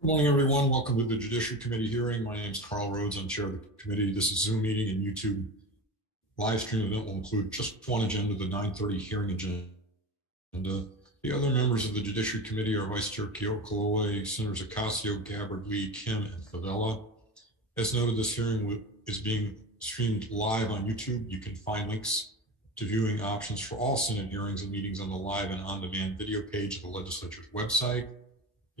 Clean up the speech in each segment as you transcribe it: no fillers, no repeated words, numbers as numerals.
Good morning, everyone. Welcome to the Judiciary Committee hearing. My name is Carl Rhodes. I'm chair of the committee. This is Zoom meeting and YouTube live stream event will include just one agenda, the 9:30 hearing agenda. The other members of the Judiciary Committee are Vice Chair Kyo Kaloe, Senators Ocasio, Gabbard, Lee, Kim, and Favela. As noted, this hearing is being streamed live on YouTube. You can find links to viewing options for all Senate hearings and meetings on the live and on-demand video page of the legislature's website.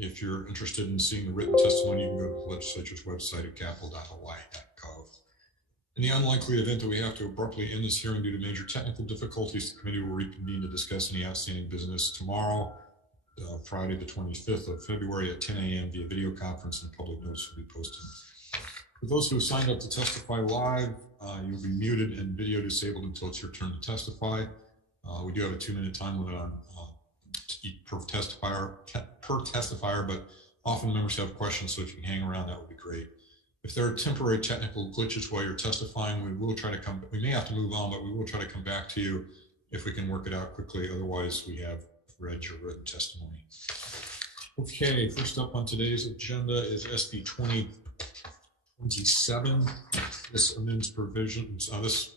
If you're interested in seeing the written testimony, you can go to the legislature's website at capitol.hawaii.gov. In the unlikely event that we have to abruptly end this hearing due to major technical difficulties, the committee will reconvene to discuss any outstanding business tomorrow, Friday the 25th of February at 10 a.m. via video conference, and public notice will be posted. For those who have signed up to testify live, you'll be muted and video disabled until it's your turn to testify. We do have a 2-minute time limit on per testifier, but often members have questions, so if you can hang around, that would be great. If there are temporary technical glitches while you're testifying, we may have to move on, but we will try to come back to you if we can work it out quickly. Otherwise, we have read your written testimony. Okay, first up on today's agenda is SB 2027. This amends provisions. Amends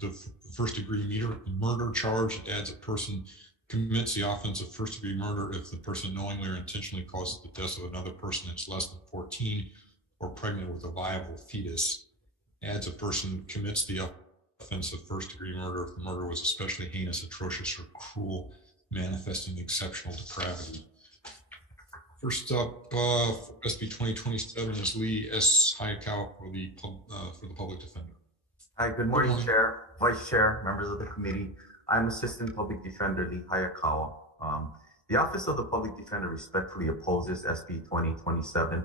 the first-degree murder charge. It adds a person commits the offense of first-degree murder if the person knowingly or intentionally causes the death of another person that's less than 14 or pregnant with a viable fetus. Adds a person commits the offense of first-degree murder if the murder was especially heinous, atrocious, or cruel, manifesting exceptional depravity. First up, SB 2027 is Lee S. Hayakawa for the public defender. Hi, good morning, Chair, Vice Chair, members of the committee. I'm Assistant Public Defender Lee Hayakawa. The Office of the Public Defender respectfully opposes SB 2027.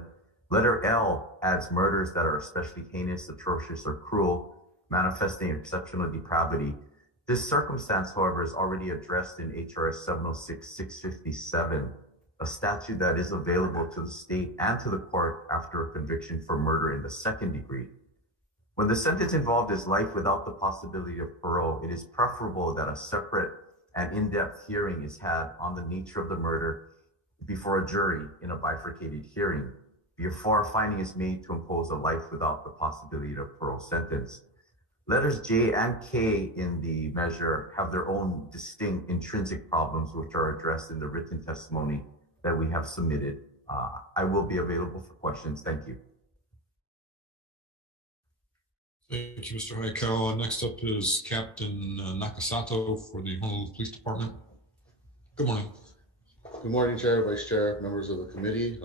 Letter L adds murders that are especially heinous, atrocious, or cruel, manifesting exceptional depravity. This circumstance, however, is already addressed in HRS 706-657, a statute that is available to the state and to the court after a conviction for murder in the second degree. When the sentence involved is life without the possibility of parole, it is preferable that a separate and in-depth hearing is had on the nature of the murder before a jury in a bifurcated hearing, before a finding is made to impose a life without the possibility of parole sentence. Letters J and K in the measure have their own distinct intrinsic problems, which are addressed in the written testimony that we have submitted. I will be available for questions. Thank you. Thank you, Mr. Hayakawa. Next up is Captain Nakasato for the Honolulu Police Department. Good morning. Good morning, Chair, Vice Chair, members of the committee.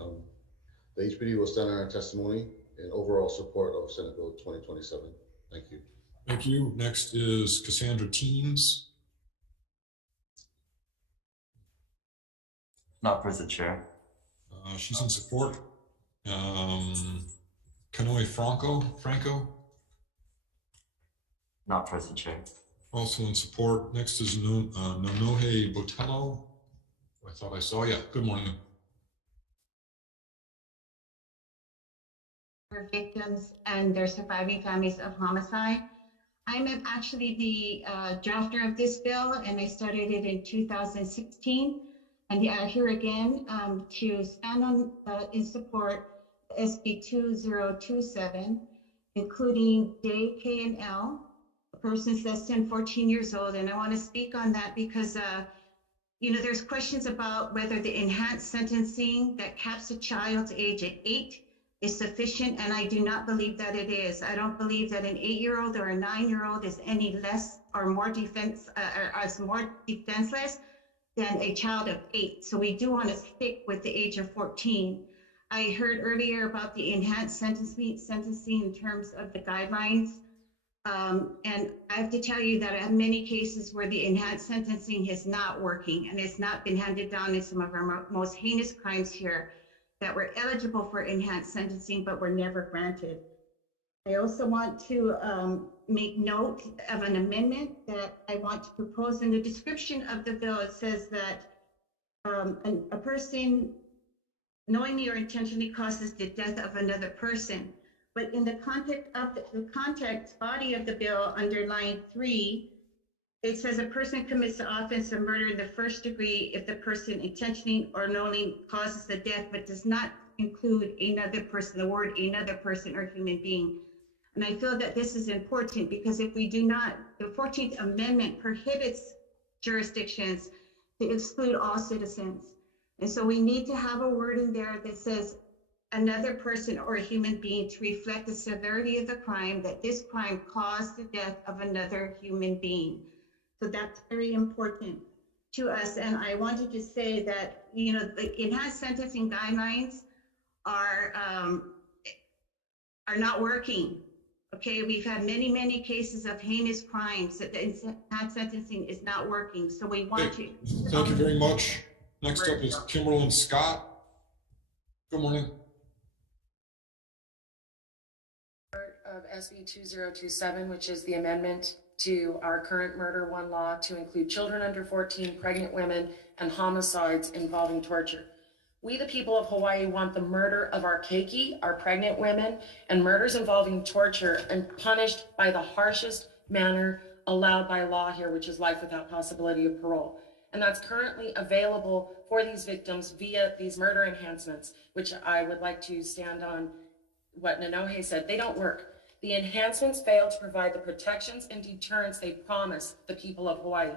The HPD will stand on our testimony in overall support of Senate Bill 2027. Thank you. Thank you. Next is Cassandra Teams. Not present, Chair. She's in support. Kanoe Franco. Not present, Chair. Also in support. Next is Nonohe Botello. I thought I saw. Yeah, good morning. For victims and their surviving families of homicide. I'm actually the drafter of this bill, and I started it in 2016. And here again to stand on in support SB 2027, including J, K, and L. Persons less than 14 years old. And I want to speak on that because, there's questions about whether the enhanced sentencing that caps a child's age at 8 is sufficient. And I do not believe that it is. I don't believe that an 8-year-old or a 9-year-old is any less or more defenseless than a child of 8. So we do want to stick with the age of 14. I heard earlier about the enhanced sentencing in terms of the guidelines. And I have to tell you that I have many cases where the enhanced sentencing is not working, and it's not been handed down in some of our most heinous crimes here that were eligible for enhanced sentencing but were never granted. I also want to make note of an amendment that I want to propose. In the description of the bill, it says that a person knowingly or intentionally causes the death of another person. But in the context of the context body of the bill under line 3, It says a person commits the offense of murder in the first degree if the person intentionally or knowingly causes the death, but does not include another person, the word another person or human being. And I feel that this is important because if we do not, the 14th Amendment prohibits jurisdictions to exclude all citizens. And so we need to have a word in there that says another person or a human being to reflect the severity of the crime, that this crime caused the death of another human being. So that's very important to us. And I wanted to say that, you know, the enhanced sentencing guidelines are not working. Okay, we've had many cases of heinous crimes that the enhanced sentencing is not working. So we want to. Thank you very much. Next up is Kimberlyn Scott. Good morning. Of SB 2027, which is the amendment to our current murder one law to include children under 14, pregnant women, and homicides involving torture. We, the people of Hawaii, want the murder of our keiki, our pregnant women, and murders involving torture and punished by the harshest manner allowed by law here, which is life without possibility of parole. And that's currently available for these victims via these murder enhancements, which I would like to stand on what Nanohe said. They don't work. The enhancements fail to provide the protections and deterrence they promise the people of Hawaii.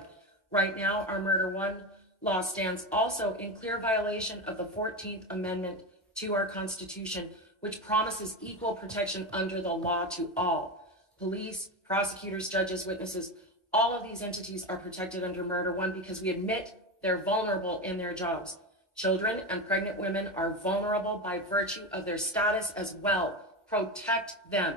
Right now, our Murder One law stands also in clear violation of the 14th Amendment to our Constitution, which promises equal protection under the law to all. Police, prosecutors, judges, witnesses, all of these entities are protected under Murder One because we admit they're vulnerable in their jobs. Children and pregnant women are vulnerable by virtue of their status as well. Protect them.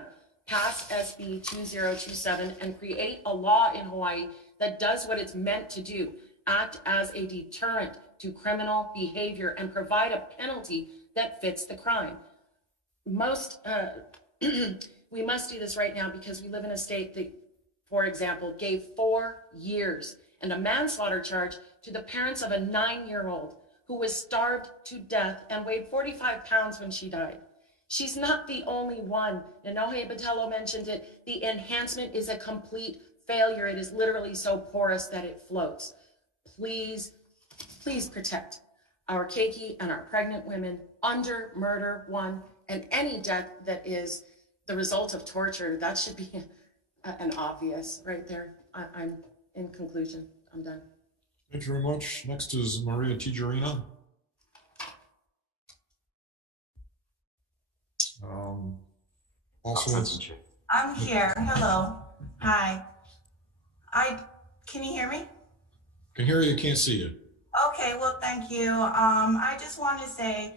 Pass SB 2027 and create a law in Hawaii that does what it's meant to do, act as a deterrent to criminal behavior and provide a penalty that fits the crime. We must do this right now because we live in a state that, for example, gave 4 years and a manslaughter charge to the parents of a 9-year-old who was starved to death and weighed 45 pounds when she died. She's not the only one. Nanohe Botelho mentioned it. The enhancement is a complete failure. It is literally so porous that it floats. Please, please protect our keiki and our pregnant women under Murder One, and any death that is the result of torture. That should be an obvious right there. I'm in conclusion. I'm done. Thank you very much. Next is Maria Tijerina. I'm here. Hello. Hi. Can you hear me? Can hear you, can't see you. Okay, well, thank you. I just want to say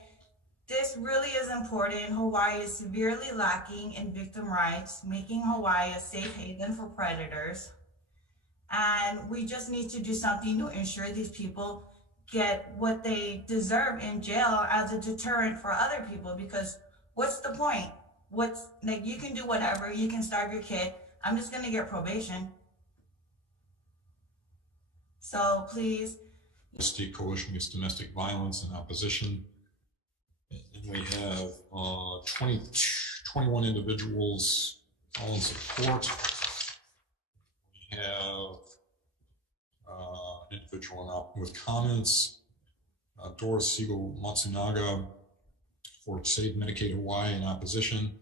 this really is important. Hawaii is severely lacking in victim rights, making Hawaii a safe haven for predators. And we just need to do something to ensure these people get what they deserve in jail as a deterrent for other people, because what's the point? What's like, you can do whatever, you can starve your kid. I'm just gonna get probation. So please. State Coalition Against Domestic Violence and Opposition. And we have 21 individuals all in support. We have an individual with comments, Doris Siegel Matsunaga for Save Medicaid Hawaii in opposition,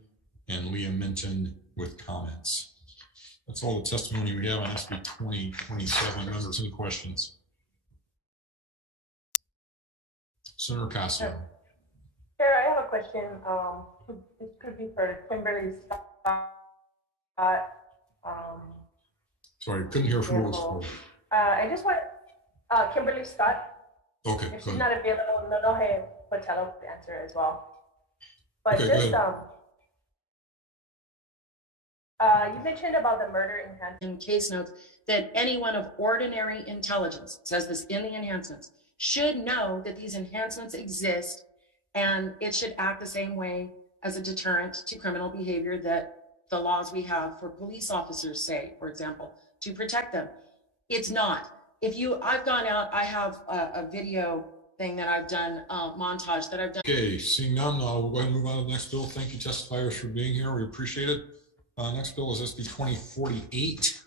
and Leah Minton with comments. That's all the testimony we have on SB 2027. Members, any questions? Senator Nakasato. Chair, I have a question. It could be for Kimberly Scott. Sorry, couldn't hear who it was for. I just want Kimberly Scott. Okay, if she's not available, Nanohe Botelho to answer as well. But okay, just you mentioned about the murder enhancement. In case notes that anyone of ordinary intelligence, it says this in the enhancements, should know that these enhancements exist, and it should act the same way as a deterrent to criminal behavior that the laws we have for police officers say, for example, to protect them. It's not. I've gone out, I have a video thing that I've done, montage that I've done. Okay, seeing none, we'll go ahead and move on to the next bill. Thank you, testifiers, for being here. We appreciate it. Next bill is SB 2048.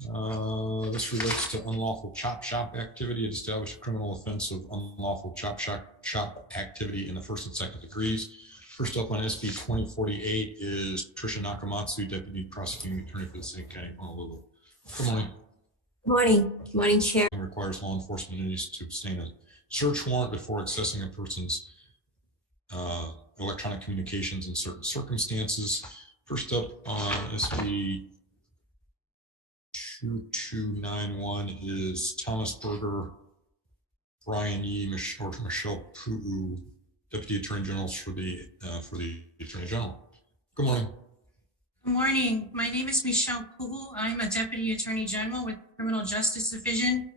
This relates to unlawful chop shop activity. It established a criminal offense of unlawful chop shop activity in the first and second degrees. First up on SB 2048 is Tricia Nakamatsu, Deputy Prosecuting Attorney for the City and County of Honolulu. Good morning. Good morning. Good morning, Chair. It requires law enforcement entities to obtain a search warrant before accessing a person's electronic communications in certain circumstances. First up on SB 2291 is Thomas Berger, Brian Yee, Michelle Pu'u, Deputy Attorney Generals for the Attorney General. Good morning. Good morning. My name is Michelle Pu'u. I'm a Deputy Attorney General with Criminal Justice Division.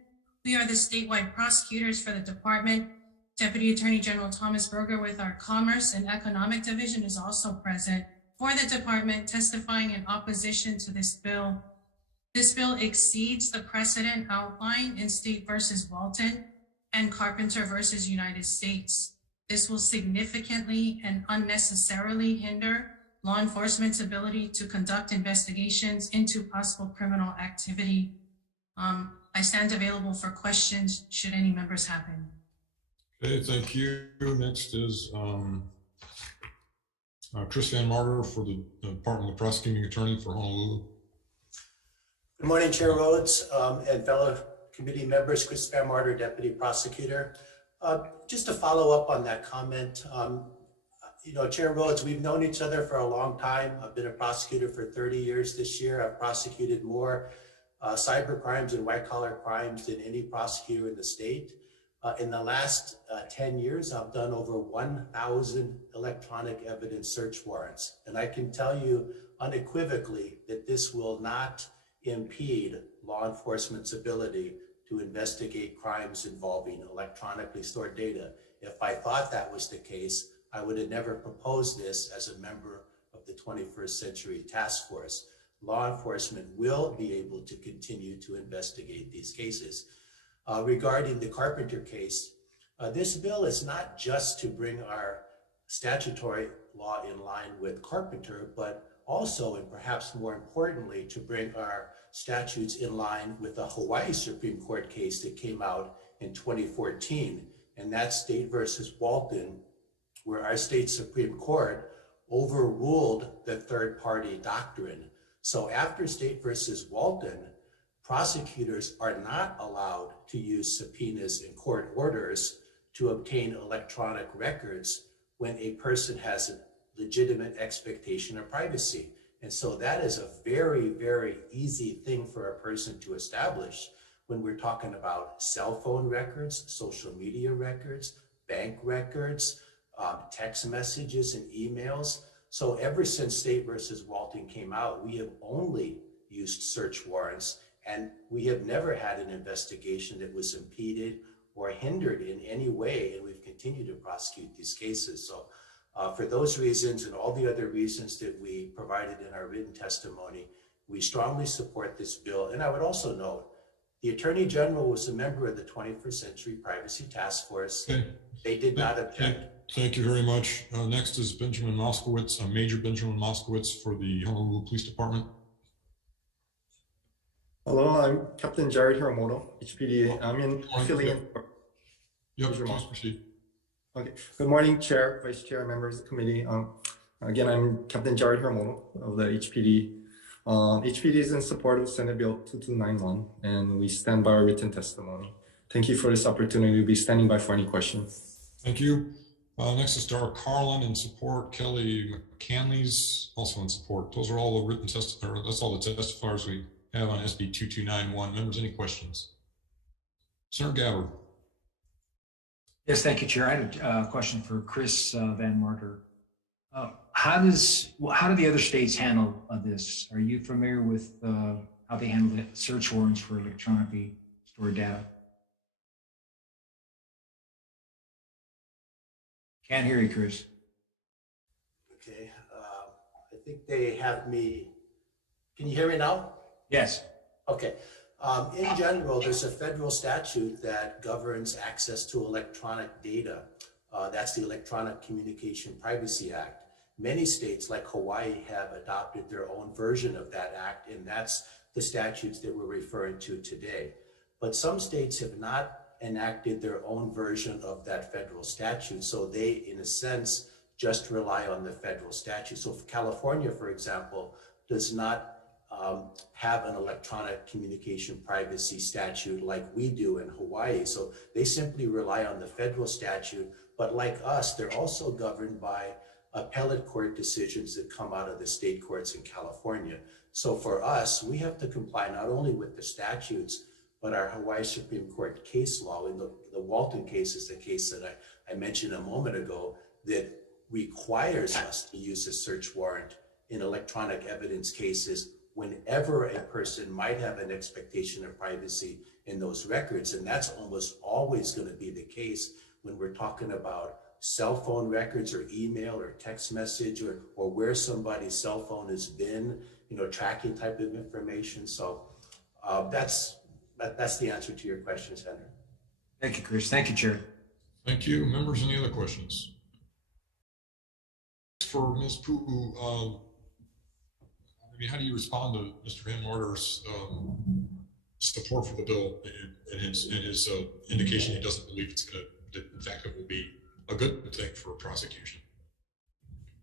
We are the statewide prosecutors for the department. Deputy Attorney General Thomas Berger with our Commerce and Economic Division is also present for the department, testifying in opposition to this bill. This bill exceeds the precedent outlined in State versus Walton and Carpenter versus United States. This will significantly and unnecessarily hinder law enforcement's ability to conduct investigations into possible criminal activity. I stand available for questions should any members have any. Okay, thank you. Next is Chris Van Martyr for the Department of Prosecuting Attorney for Honolulu. Good morning, Chair Rhodes and fellow committee members. Chris Van Martyr, Deputy Prosecutor. Just to follow up on that comment, Chair Rhodes, we've known each other for a long time. I've been a prosecutor for 30 years this year. I've prosecuted more cyber crimes and white collar crimes than any prosecutor in the state. In the last 10 years, I've done over 1,000 electronic evidence search warrants. And I can tell you unequivocally that this will not impede law enforcement's ability to investigate crimes involving electronically stored data. If I thought that was the case, I would have never proposed this as a member of the 21st Century Task Force. Law enforcement will be able to continue to investigate these cases. Regarding the Carpenter case, this bill is not just to bring our statutory law in line with Carpenter, but also, and perhaps more importantly, to bring our statutes in line with the Hawaii Supreme Court case that came out in 2014, and that's State versus Walton, where our state Supreme Court overruled the third-party doctrine. So after State versus Walton, prosecutors are not allowed to use subpoenas and court orders to obtain electronic records when a person has a legitimate expectation of privacy. And so that is a very, very easy thing for a person to establish when we're talking about cell phone records, social media records, bank records, text messages and emails. So ever since State versus Walton came out, we have only used search warrants, and we have never had an investigation that was impeded or hindered in any way, and we've continued to prosecute these cases. So for those reasons and all the other reasons that we provided in our written testimony, we strongly support this bill. And I would also note, the Attorney General was a member of the 21st Century Privacy Task Force. Okay. They did not object. Thank you very much. Next is Benjamin Moskowitz, Major Benjamin Moskowitz for the Honolulu Police Department. Hello, I'm Captain Jared Hiramoto, HPD. I'm in affiliate. Yep, please proceed. Okay. Good morning, Chair, Vice Chair, members of the committee. Again, I'm Captain Jared Hiramoto of the HPD. HPD is in support of Senate Bill 2291, and we stand by our written testimony. Thank you for this opportunity to be standing by for any questions. Thank you. Next is Dara Carlin in support. Kelly McCanley's also in support. Those are all the written testimony. That's all the testifiers we have on SB 2291. Members, any questions? Senator Gabbard. Yes, thank you, Chair. I had a question for Chris Van Martyr. How do the other states handle this? Are you familiar with how they handle search warrants for electronically stored data? Can't hear you, Chris. Okay, I think they have me. Can you hear me now? Yes. Okay. In general, there's a federal statute that governs access to electronic data. That's the Electronic Communication Privacy Act. Many states like Hawaii have adopted their own version of that act, and that's the statutes that we're referring to today. But some states have not enacted their own version of that federal statute. So they, in a sense, just rely on the federal statute. So California, for example, does not have an electronic communication privacy statute like we do in Hawaii. So they simply rely on the federal statute. But like us, they're also governed by appellate court decisions that come out of the state courts in California. So for us, we have to comply not only with the statutes, but our Hawaii Supreme Court case law. In the Walton case is the case that I mentioned a moment ago that requires us to use a search warrant in electronic evidence cases whenever a person might have an expectation of privacy in those records. And that's almost always going to be the case when we're talking about cell phone records or email or text message or where somebody's cell phone has been, tracking type of information. So that's the answer to your question, Senator. Thank you, Chris. Thank you, Chair. Thank you. Members, any other questions? For Ms. Pu'u, how do you respond to Mr. Van Martyr's support for the bill and his indication he doesn't believe that in fact it will be a good thing for prosecution?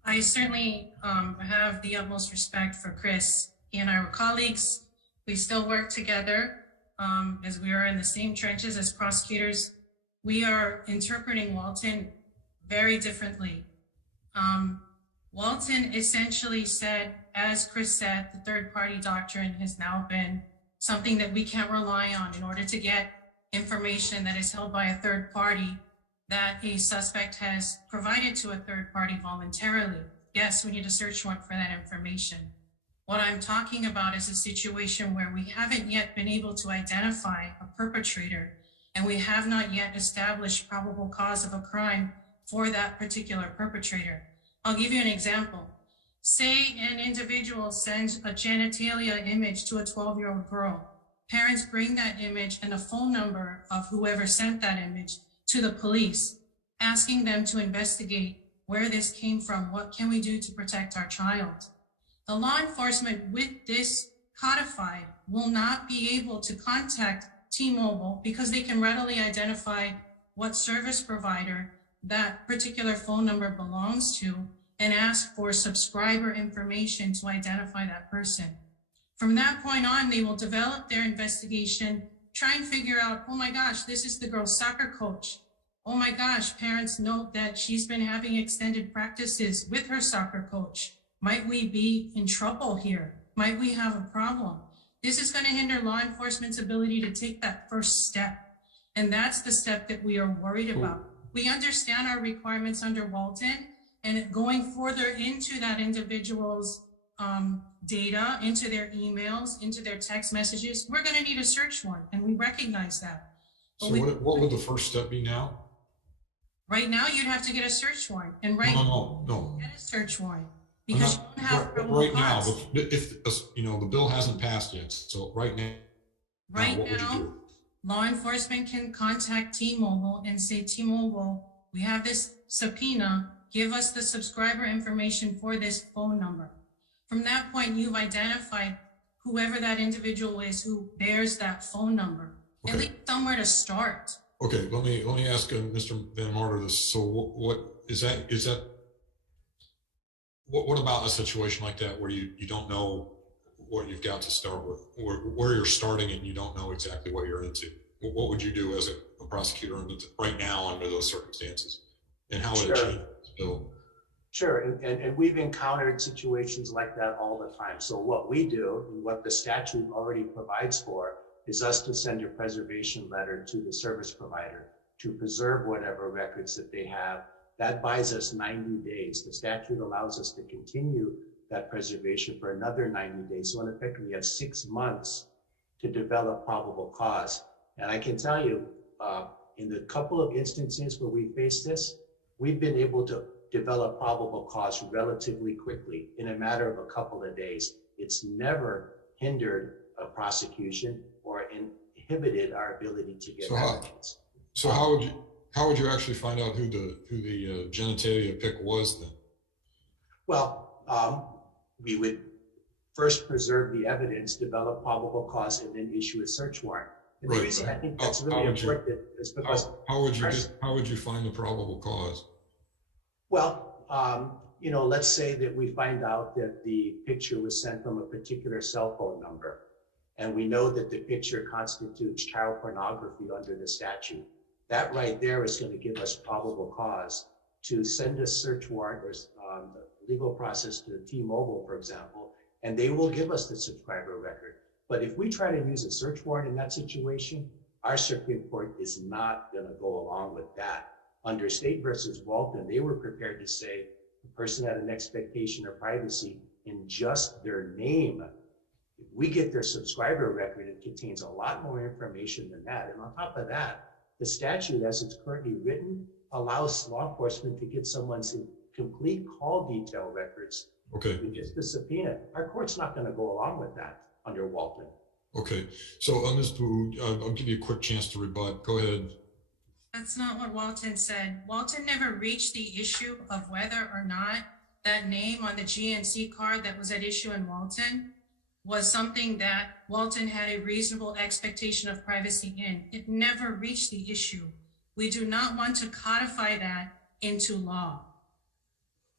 I certainly have the utmost respect for Chris. He and I were colleagues. We still work together as we are in the same trenches as prosecutors. We are interpreting Walton very differently. Walton essentially said, as Chris said, the third-party doctrine has now been something that we can't rely on in order to get information that is held by a third party that a suspect has provided to a third party voluntarily. Yes, we need a search warrant for that information. What I'm talking about is a situation where we haven't yet been able to identify a perpetrator, and we have not yet established probable cause of a crime for that particular perpetrator. I'll give you an example. Say an individual sends a genitalia image to a 12-year-old girl. Parents bring that image and a phone number of whoever sent that image to the police, asking them to investigate where this came from. What can we do to protect our child? The law enforcement with this codified will not be able to contact T-Mobile because they can readily identify what service provider that particular phone number belongs to and ask for subscriber information to identify that person. From that point on, they will develop their investigation, try and figure out, oh my gosh, this is the girl's soccer coach. Oh my gosh, parents note that she's been having extended practices with her soccer coach. Might we be in trouble here? Might we have a problem? This is going to hinder law enforcement's ability to take that first step. And that's the step that we are worried about. We understand our requirements under Walton, and going further into that individual's data, into their emails, into their text messages, we're going to need a search warrant, and we recognize that. So what would the first step be now? Right now, you'd have to get a search warrant, and no. Get a search warrant because you don't have right now. If the bill hasn't passed yet, so right now, what would you do? Law enforcement can contact T-Mobile and say, T-Mobile, we have this subpoena. Give us the subscriber information for this phone number. From that point, you've identified whoever that individual is who bears that phone number. Okay. At least somewhere to start. Okay, let me ask Mr. Van Martyr this. So what is that? What about a situation like that where you don't know what you've got to start with, or where you're starting and you don't know exactly what you're into? What would you do as a prosecutor right now under those circumstances? And how would it change this bill? Sure, and we've encountered situations like that all the time. So what we do, and what the statute already provides for, is us to send a preservation letter to the service provider to preserve whatever records that they have. That buys us 90 days. The statute allows us to continue that preservation for another 90 days. So in effect, we have 6 months to develop probable cause. And I can tell you, in the couple of instances where we face this, we've been able to develop probable cause relatively quickly in a matter of a couple of days. It's never hindered a prosecution or inhibited our ability to get evidence. So how would you actually find out who the genitalia pic was then? Well, we would first preserve the evidence, develop probable cause, and then issue a search warrant. And the reason I think that's really important is because how would you find the probable cause? well, you know, let's say that we find out that the picture was sent from a particular cell phone number, and we know that the picture constitutes child pornography under the statute. That right there is going to give us probable cause to send a search warrant or the legal process to T-Mobile, for example, and they will give us the subscriber record. But if we try to use a search warrant in that situation, our Supreme Court is not going to go along with that. Under State versus Walton, they were prepared to say the person had an expectation of privacy in just their name. If we get their subscriber record, it contains a lot more information than that. And on top of that, the statute as it's currently written allows law enforcement to get someone's complete call detail records with just a subpoena. Our court's not going to go along with that under Walton. Okay, so Ms. Pu, I'll give you a quick chance to rebut. Go ahead. That's not what Walton said. Walton never reached the issue of whether or not that name on the GNC card that was at issue in Walton was something that Walton had a reasonable expectation of privacy in. It never reached the issue. We do not want to codify that into law.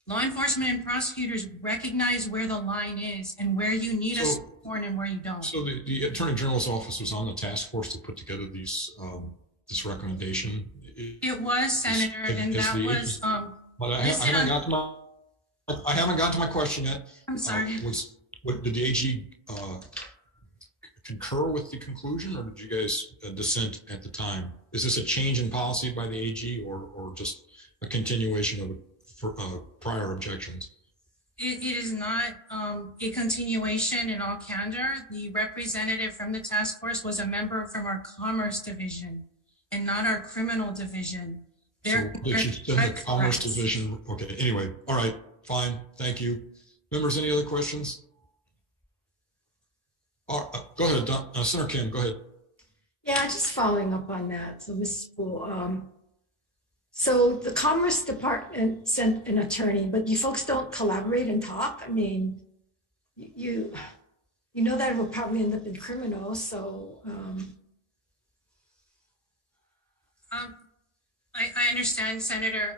Law enforcement and prosecutors recognize where the line is and where you need a warrant and where you don't. So the Attorney General's office was on the task force to put together these this recommendation. It was, Senator, and that was but I haven't got to my question yet. I'm sorry. Did the AG concur with the conclusion, or did you guys dissent at the time? Is this a change in policy by the AG, or just a continuation of prior objections? It is not a continuation in all candor. The representative from the task force was a member from our Commerce Division and not our Criminal Division. So did you send the Commerce Division? Okay, anyway, all right, fine, thank you. Members, any other questions? Go ahead, Senator Kim, go ahead. Yeah, just following up on that. So Mrs. Poole, so the Commerce Department sent an attorney, but you folks don't collaborate and talk? I mean, you know that it will probably end up in criminal, so. I understand, Senator.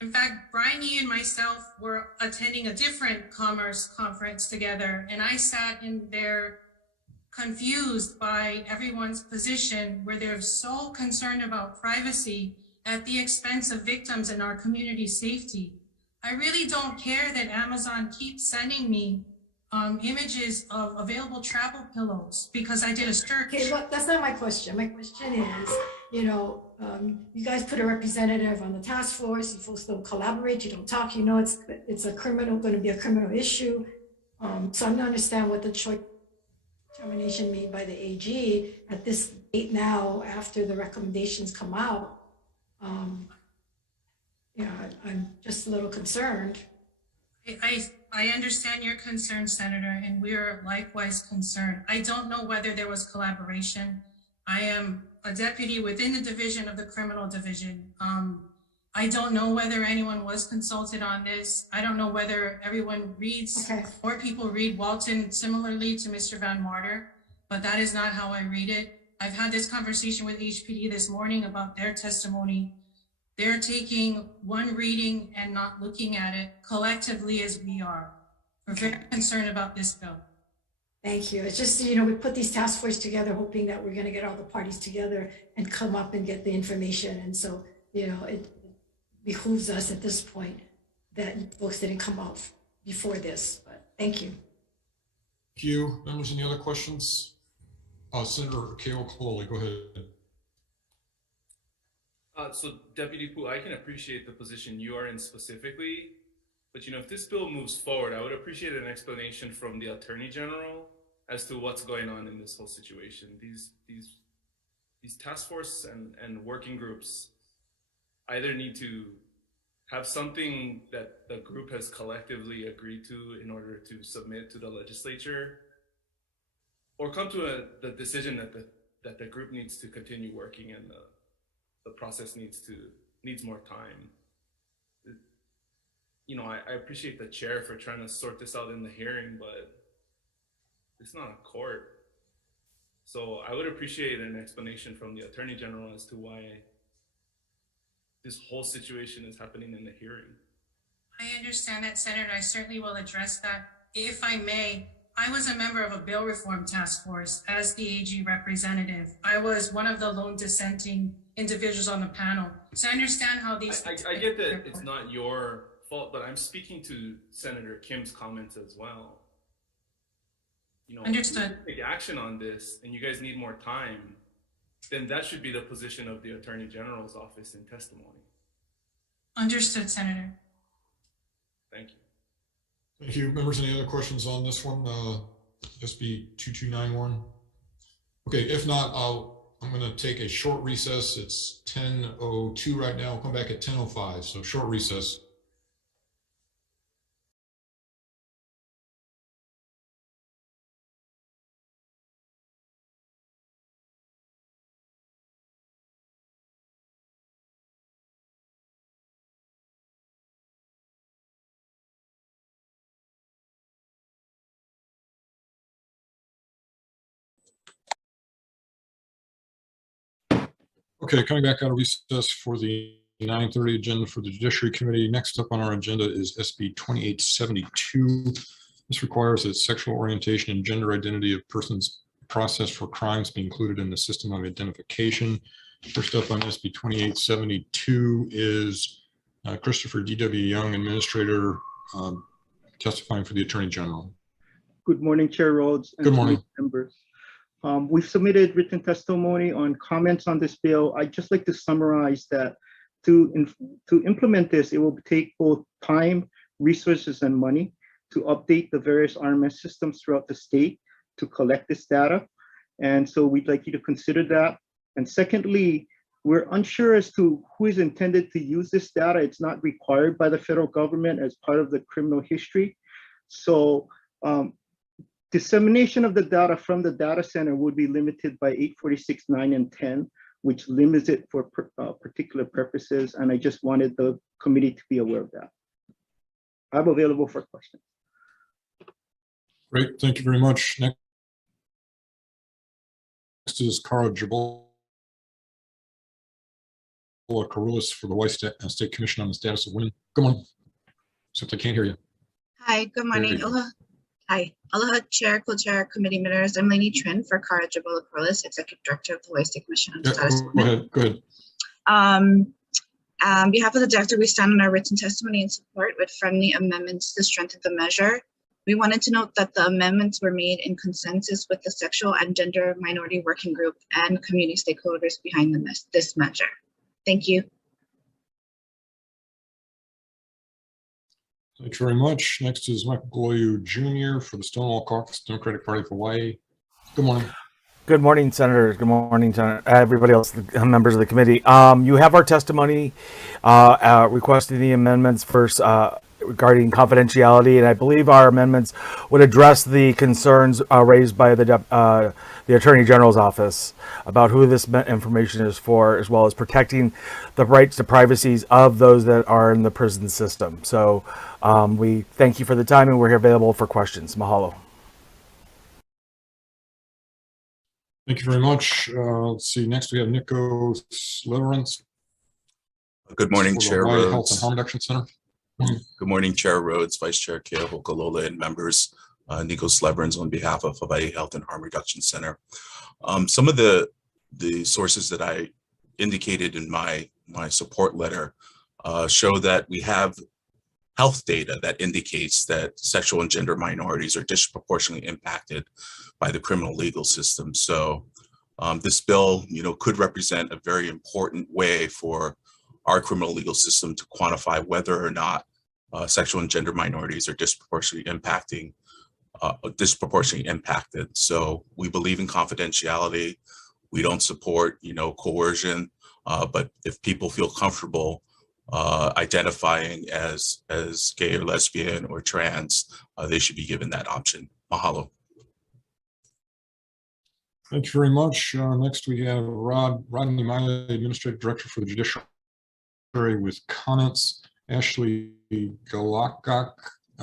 In fact, Brian Yee and myself were attending a different commerce conference together, and I sat in there confused by everyone's position where they're so concerned about privacy at the expense of victims and our community safety. I really don't care that Amazon keeps sending me images of available travel pillows because I did a search. Okay, look, that's not my question. My question is, you know, you guys put a representative on the task force, you folks don't collaborate, you don't talk, you know it's a criminal, going to be a criminal issue. So I'm not understand what the choice determination made by the AG at this date now after the recommendations come out. Yeah, I'm just a little concerned. I understand your concern, Senator, and we are likewise concerned. I don't know whether there was collaboration. I am a deputy within the division of the Criminal Division. I don't know whether anyone was consulted on this. I don't know whether everyone reads or people read Walton similarly to Mr. Van Martyr, but that is not how I read it. I've had this conversation with HPD this morning about their testimony. They're taking one reading and not looking at it collectively as we are. We're very concerned about this bill. Thank you. It's just, you know, we put these task force together hoping that we're going to get all the parties together and come up and get the information. And so, you know, it behooves us at this point that folks didn't come out before this, but thank you. Thank you. Members, any other questions? Senator Kale Coley, go ahead. So Deputy Pu, I can appreciate the position you are in specifically, but you know, if this bill moves forward, I would appreciate an explanation from the Attorney General as to what's going on in this whole situation. These task force and working groups either need to have something that the group has collectively agreed to in order to submit to the legislature, or come to the decision that the group needs to continue working and the process needs more time. you know, I appreciate the chair for trying to sort this out in the hearing, but it's not a court. So I would appreciate an explanation from the Attorney General as to why this whole situation is happening in the hearing. I understand that, Senator. I certainly will address that. If I may, I was a member of a bill reform task force as the AG representative. I was one of the lone dissenting individuals on the panel. So I understand how these... I get that it's not your fault, but I'm speaking to Senator Kim's comments as well. You know, understood. If you take action on this and you guys need more time, then that should be the position of the Attorney General's office in testimony. Understood, Senator. Thank you. Thank you. Members, any other questions on this one? SB 2291. Okay, if not, I'm going to take a short recess. It's 10:02 right now. I'll come back at 10:05. So short recess. Okay, coming back out of recess for the 9:30 agenda for the Judiciary Committee. Next up on our agenda is SB 2872. This requires that sexual orientation and gender identity of persons processed for crimes be included in the system of identification. First up on SB 2872 is Christopher D.W. Young, Administrator, testifying for the Attorney General. Good morning, Chair Rhodes and good morning, members. We've submitted written testimony on comments on this bill. I'd just like to summarize that to implement this, it will take both time, resources, and money to update the various RMS systems throughout the state to collect this data. And so we'd like you to consider that. And secondly, we're unsure as to who is intended to use this data. It's not required by the federal government as part of the criminal history. So dissemination of the data from the data center would be limited by 846, 9, and 10, which limits it for particular purposes. And I just wanted the committee to be aware of that. I'm available for questions. Great, thank you very much. Next is Cara Jabola Carulis for the Hawai'i State Commission on the Status of Women. Good morning. Except I can't hear you. Hi, good morning. Hi, aloha, Chair, Co-Chair, Committee members. I'm Lainey Trin for Cara Jabola Carulis, Executive Director of the Hawai'i State Commission on the Status of Women. Go ahead. On behalf of the Director, we stand on our written testimony in support with friendly amendments to strengthen the measure. We wanted to note that the amendments were made in consensus with the Sexual and Gender Minority Working Group and community stakeholders behind this measure. Thank you. Thank you very much. Next is Michael Galoyu Jr. for the Stonewall Caucus, Democratic Party of Hawaii. Good morning. Good morning, Senators. Good morning to everybody else, the members of the committee. You have our testimony requesting the amendments first regarding confidentiality, and I believe our amendments would address the concerns raised by the Attorney General's office about who this information is for, as well as protecting the rights to privacy of those that are in the prison system. So we thank you for the time, and we're here available for questions. Mahalo. Thank you very much. Let's see. Next, we have Nico Sleverance. Good morning, Chair Rhodes. Health and Harm Reduction Center. Good morning, Chair Rhodes, Vice Chair Keaho Kalola, and members. Nico Sleverance on behalf of Hawaii Health and Harm Reduction Center. Some of the sources that I indicated in my support letter show that we have health data that indicates that sexual and gender minorities are disproportionately impacted by the criminal legal system. So this bill, could represent a very important way for our criminal legal system to quantify whether or not sexual and gender minorities are disproportionately impacted. So we believe in confidentiality. We don't support, coercion, but if people feel comfortable identifying as gay or lesbian or trans, they should be given that option. Mahalo. Thank you very much. Next, we have Rodney Miley, Administrative Director for the Judiciary, with comments. Ashley Galakak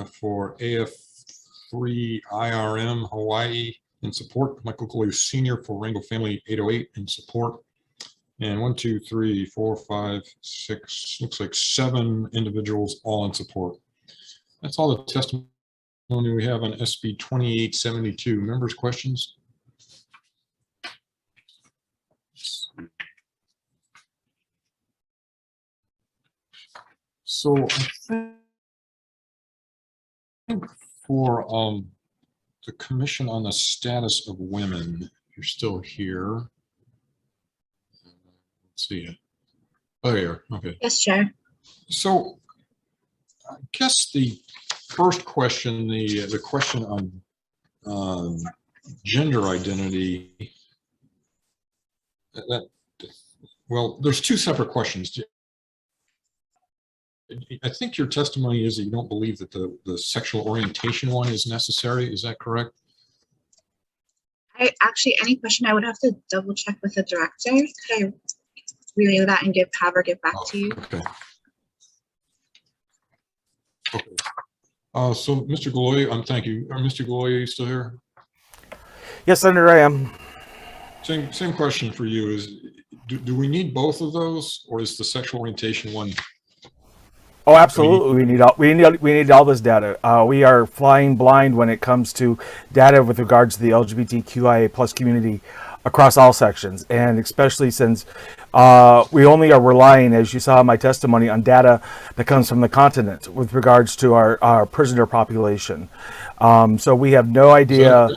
for AF3 IRM Hawaii in support. Michael Galoo Sr. for Rainbow Family 808 in support. And 1, 2, 3, 4, 5, 6, looks like 7 individuals all in support. That's all the testimony we have on SB 2872. Members, questions? So I think for the Commission on the Status of Women, if you're still here. Let's see. Oh, here. Okay. Yes, Chair. So I guess the first question, the question on gender identity, well, there's 2 separate questions. I think your testimony is that you don't believe that the sexual orientation one is necessary. Is that correct? Any question I would have to double check with the director. Could I relay that and have her get back to you? Okay. Okay. So Mr. Galoy, thank you. Mr. Galoy, are you still here? Yes, Senator, I am. Same question for you is, do we need both of those, or is the sexual orientation one? Oh, absolutely. We need all this data. We are flying blind when it comes to data with regards to the LGBTQIA plus community across all sections, and especially since we only are relying, as you saw in my testimony, on data that comes from the continent with regards to our prisoner population. So we have no idea.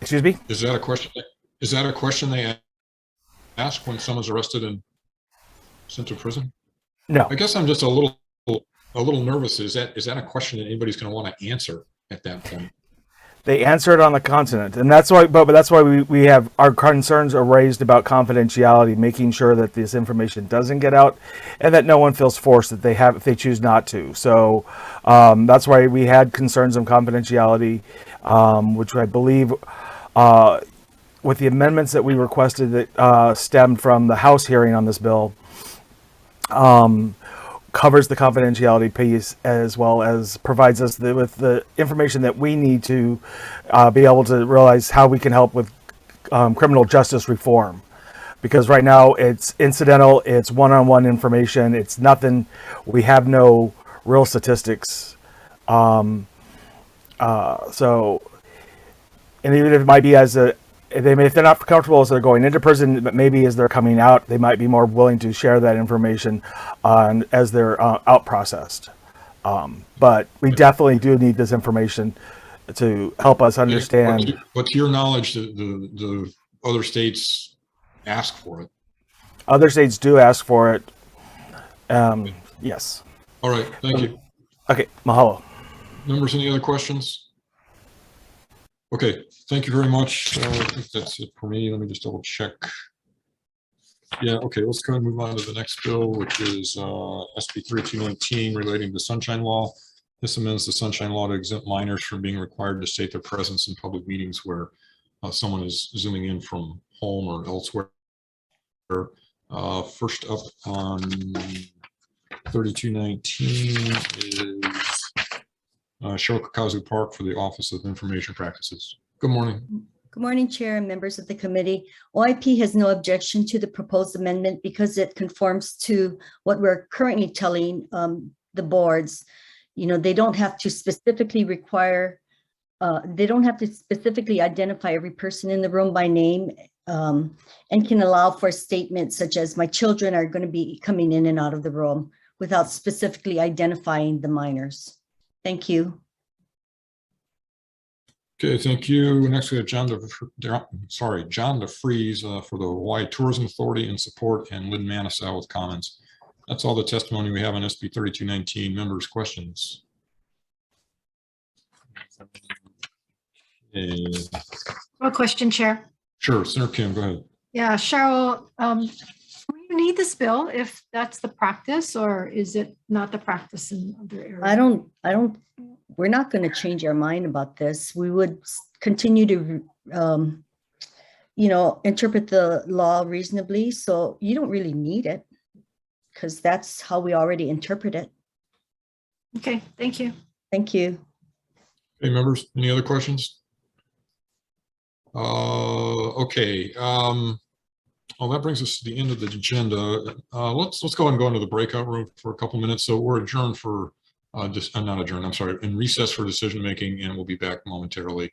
Excuse me? Is that a question? Is that a question they ask when someone's arrested and sent to prison? No. I guess I'm just a little nervous. Is that a question that anybody's going to want to answer at that point? They answer it on the continent, and that's why. But that's why we have our concerns are raised about confidentiality, making sure that this information doesn't get out, and that no one feels forced that they have if they choose not to. So that's why we had concerns on confidentiality, which I believe, with the amendments that we requested that stemmed from the House hearing on this bill, covers the confidentiality piece, as well as provides us with the information that we need to be able to realize how we can help with criminal justice reform. Because right now it's incidental, it's one-on-one information, it's nothing, we have no real statistics. So, and even if it might be if they're not comfortable as they're going into prison, but maybe as they're coming out, they might be more willing to share that information as they're out processed. But we definitely do need this information to help us understand. But to your knowledge, the other states ask for it. Other states do ask for it. Yes. All right. Thank you. Okay. Mahalo. Members, any other questions? Okay, thank you very much. I think that's it for me. Let me just double check. Yeah, okay, let's go and move on to the next bill, which is SB 3219 relating to the Sunshine Law. This amends the Sunshine Law to exempt minors from being required to state their presence in public meetings where someone is zooming in from home or elsewhere. First up on 3219 is Shokakazu Park for the Office of Information Practices. Good morning. Good morning, Chair and members of the committee. OIP has no objection to the proposed amendment because it conforms to what we're currently telling the boards. You know, they don't have to specifically require, they don't have to specifically identify every person in the room by name, and can allow for statements such as my children are going to be coming in and out of the room without specifically identifying the minors. Thank you. Okay, thank you. Next we have John DeFries for the Hawaii Tourism Authority in support, and Lynn Manasow with comments. That's all the testimony we have on SB 3219. Members, questions? One question, Chair. Sure, Senator Kim, go ahead. Yeah, Cheryl, do you need this bill if that's the practice, or is it not the practice in other areas? We're not going to change our mind about this. We would continue to, interpret the law reasonably. So you don't really need it. because that's how we already interpret it. Okay, thank you. Thank you. Hey, members, any other questions? Okay. Well, that brings us to the end of the agenda. Let's go ahead and go into the breakout room for a couple minutes. So we're adjourned for not adjourned, I'm sorry, in recess for decision making, and we'll be back momentarily.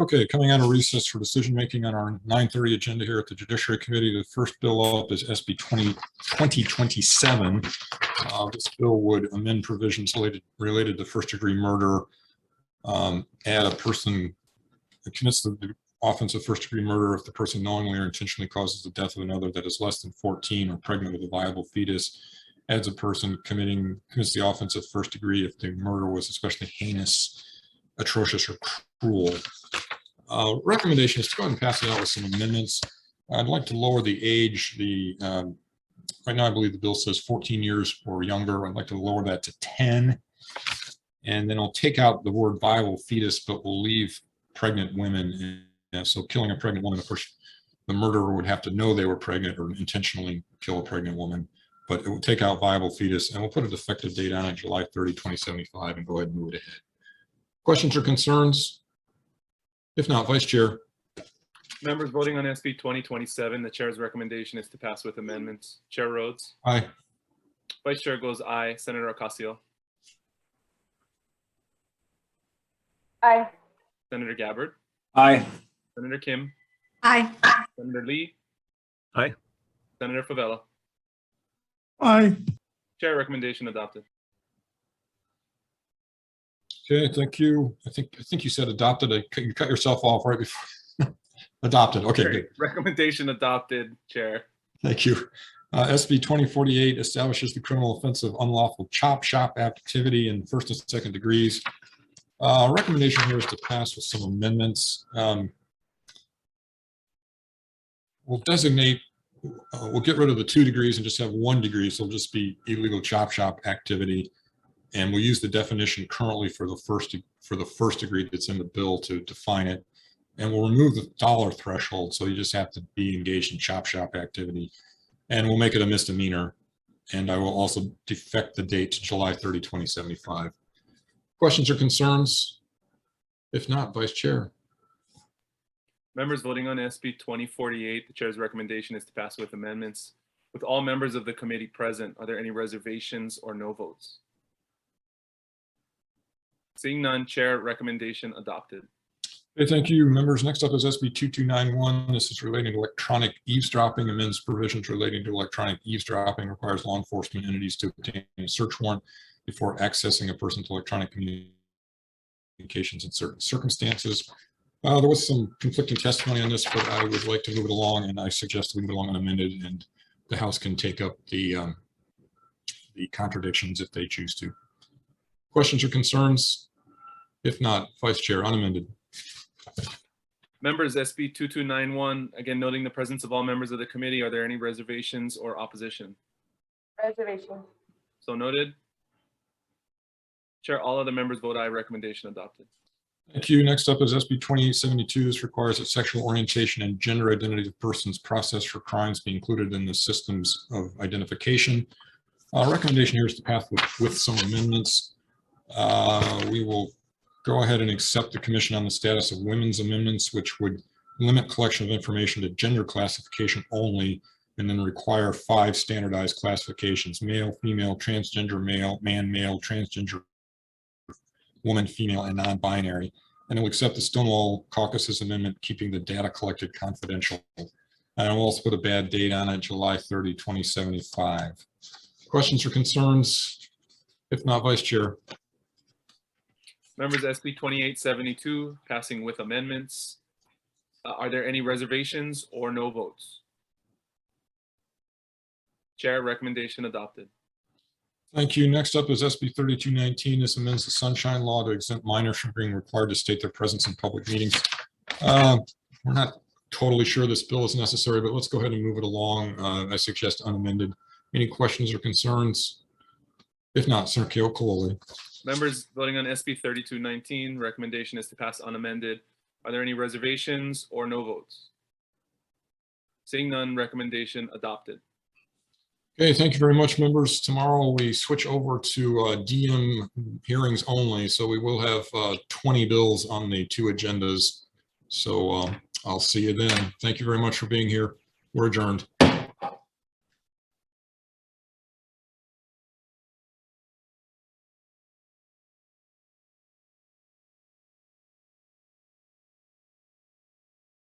Okay, coming out of recess for decision making on our 9:30 agenda here at the Judiciary Committee. The first bill up is SB 2027. This bill would amend provisions related to first-degree murder. Add a person that commits the offense of first-degree murder if the person knowingly or intentionally causes the death of another that is less than 14 or pregnant with a viable fetus. Adds a person commits the offense of first degree if the murder was especially heinous, atrocious, or cruel. Recommendation is to go ahead and pass it out with some amendments. I'd like to lower the age. Right now, I believe the bill says 14 years or younger. I'd like to lower that to 10. And then I'll take out the word viable fetus, but we'll leave pregnant women. So killing a pregnant woman, of course, the murderer would have to know they were pregnant or intentionally kill a pregnant woman. But it would take out viable fetus, and we'll put an effective date on it, July 30, 2075, and go ahead and move it ahead. Questions or concerns? If not, Vice Chair. Members voting on SB 2027, the chair's recommendation is to pass with amendments. Chair Rhodes? Aye. Vice Chair goes aye. Senator Ocasio? Aye. Senator Gabbard? Aye. Senator Kim? Aye. Senator Lee? Aye. Senator Favela? Aye. Chair, recommendation adopted. Okay, thank you. I think you said adopted. You cut yourself off right before. Adopted. Okay, Great. good. Recommendation adopted, Chair. Thank you. SB 2048 establishes the criminal offense of unlawful chop shop activity in first and second degrees. Recommendation here is to pass with some amendments. We'll designate, we'll get rid of the 2 degrees and just have 1 degree. So it'll just be illegal chop shop activity. And we'll use the definition currently for the first degree that's in the bill to define it. And we'll remove the dollar threshold. So you just have to be engaged in chop shop activity. And we'll make it a misdemeanor. And I will also defect the date to July 30, 2075. Questions or concerns? If not, Vice Chair. Members voting on SB 2048, the chair's recommendation is to pass with amendments. With all members of the committee present, are there any reservations or no votes? Seeing none, chair, recommendation adopted. Okay, thank you, members. Next up is SB 2291. This is relating to electronic eavesdropping. Amends provisions relating to electronic eavesdropping. Requires law enforcement entities to obtain a search warrant before accessing a person's electronic communications in certain circumstances. There was some conflicting testimony on this, but I would like to move it along, and I suggest we move it along unamended, and the House can take up the contradictions if they choose to. Questions or concerns? If not, Vice Chair, unamended. Members, SB 2291, again noting the presence of all members of the committee, are there any reservations or opposition? Reservation. So noted. Chair, all other members vote aye. Recommendation adopted. Thank you. Next up is SB 2872. This requires that sexual orientation and gender identity of persons processed for crimes be included in the systems of identification. Recommendation here is to pass with some amendments. We will go ahead and accept the Commission on the Status of Women's amendments, which would limit collection of information to gender classification only, and then require 5 standardized classifications: male, female, transgender male, man, male, transgender woman, female, and non-binary. And it will accept the Stonewall Caucus's amendment, keeping the data collected confidential. And I will also put a bad date on it, July 30, 2075. Questions or concerns? If not, Vice Chair. Members, SB 2872, passing with amendments. Are there any reservations or no votes? Chair, recommendation adopted. Thank you. Next up is SB 3219. This amends the Sunshine Law to exempt minors from being required to state their presence in public meetings. We're not totally sure this bill is necessary, but let's go ahead and move it along. I suggest unamended. Any questions or concerns? If not, Senator Keokalole. Members voting on SB 3219, recommendation is to pass unamended. Are there any reservations or no votes? Seeing none, recommendation adopted. Okay, thank you very much, members. Tomorrow we switch over to DM hearings only, so we will have 20 bills on the 2 agendas. So I'll see you then. Thank you very much for being here. We're adjourned.